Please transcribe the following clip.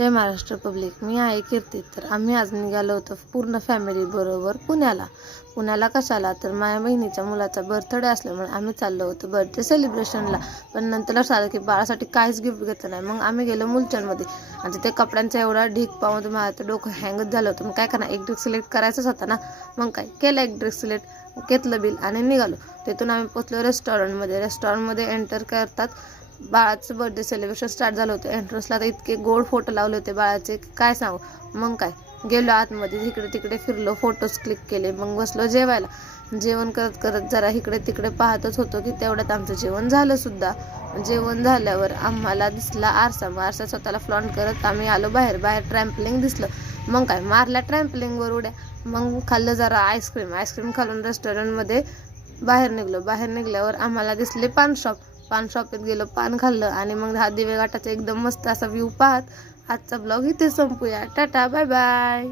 जय Maharashtra public. मी आहे कीर्ती. तर आम्ही आज निघालो होतो पूर्ण फॅमिली बरोबर पुण्याला कशाला, तर माझ्या बहिणीच्या मुलाचा बर्थडे असल्यामुळे आम्ही चाललो होतो बर्थडे सेलिब्रेशनला. पण नंतर लक्षात आलं की बाळासाठी काहीच गिफ्ट घेतलं नाही. मग आम्ही गेलो मुलचंदमध्ये आणि तिथे कपड्यांचा एवढा ढीक पाहून माझं डोकं हँगच झालं होतं. मग काय करणार, एक ड्रेस सिलेक्ट करायचंच होता ना. मग काय केलं, एक ड्रेस सिलेक्ट घेतलं बिल आणि निघालो. तिथून आम्ही पोचलो रेस्टॉरंटमध्ये एंटर करतात बाळाचं बर्थडे सेलिब्रेशन स्टार्ट झालं होतं. एंट्रन्सला तर इतके गोड फोटो लावले होते बाळाचे, काय सांगू. मग काय गेलो आतमध्ये, इकडे तिकडे फिरलो, फोटोज क्लिक केले. मग बसलो जेवायला. जेवण करत करत जरा इकडे तिकडे पाहतच होतो की तेवढ्यात आमचं जेवण झालं सुद्धा. जेवण झाल्यावर आम्हाला दिसला आरसा स्वतःला फ्लॉन्ट करत आम्ही आलो बाहेर ट्रॅम्पलिंग दिसलं. मग काय मारल्या ट्रॅम्पलिंगवर उड्या. मग खाल्लं जरा आईस्क्रीम खालून रेस्टॉरंटमध्ये बाहेर निघल्यावर आम्हाला दिसले पान शॉपीत गेलो, पान खाल्लं आणि मग हा दिवे घाटाचा एकदम मस्त असा व्ह्यू पाहत आजचा ब्लॉग इथे संपूया. Tata, bye bye.